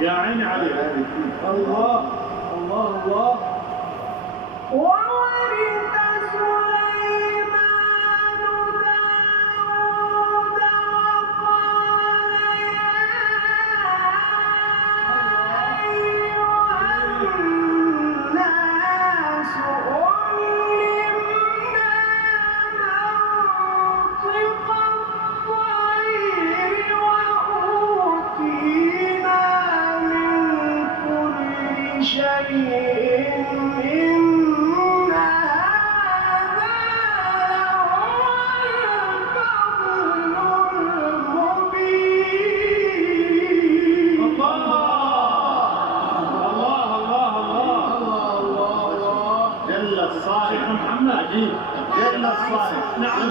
يا عيني عليك. الله الله الله. وورث سليمان داود وقال يا أيها الناس علمنا منطق الطير وأوتينا شيء إن هذا لهو الفضل المبين. الله جل الصالح محمد عجيب. جل الصالح. نعم.